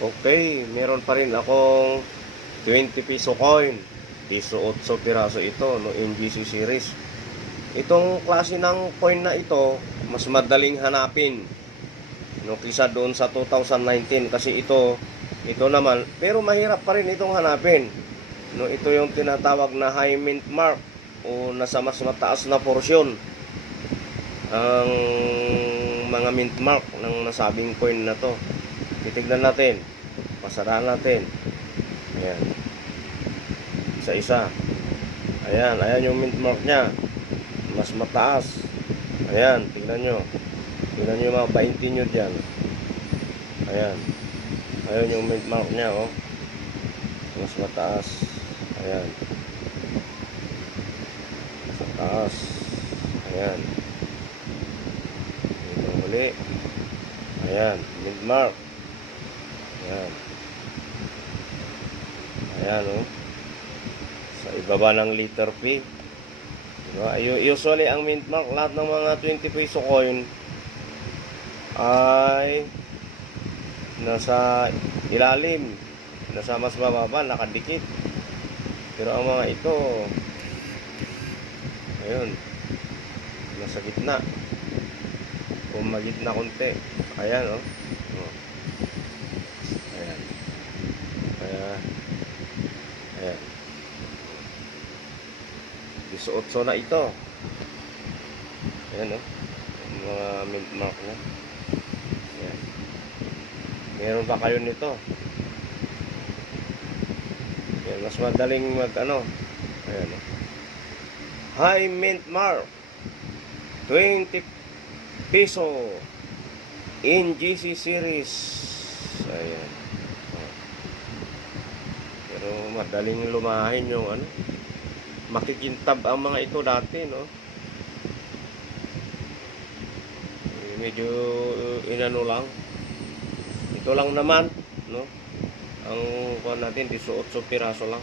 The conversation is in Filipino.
Okay, meron pa rin akong 20 piso coin. Piso 8 piraso ito, no, NGC series. Itong klase ng coin na ito, mas madaling hanapin, no, kisa doon sa 2019. Kasi ito naman, pero mahirap pa rin itong hanapin. No, ito yung tinatawag na high mint mark o nasa mas mataas na porsyon ang mga mint mark ng nasabing coin na to. Titignan natin, pasaraan natin. Ayan, isa-isa. Ayan yung mint mark nya, mas mataas. Ayan, tignan nyo yung mga 20 nyo dyan. Ayan yung mint mark nya, oh, mas mataas. Ayan, mas mataas. Ayan, ito muli. Ayan, mint mark. Ayan, oh, sa ibaba ng letter P. Diba? Usually ang mint mark, lahat ng mga 20 peso coin ay nasa ilalim, nasa mas mababa, nakadikit. Pero ang mga ito, ayun, nasa gitna, kung magitna konti. Ayan, oh. Ayan, 18 na ito. Ayan, oh, mga mint mark na. Ayan. Meron pa kayo nito. Ayan, mas madaling mag ano. Ayan, oh, high mint mark 20 peso NGC series. Ayan. Pero madaling lumahin yung ano, makikintab ang mga ito dati, no. Medyo inano lang. Ito lang naman, no. Ang kuha natin 18 piraso lang.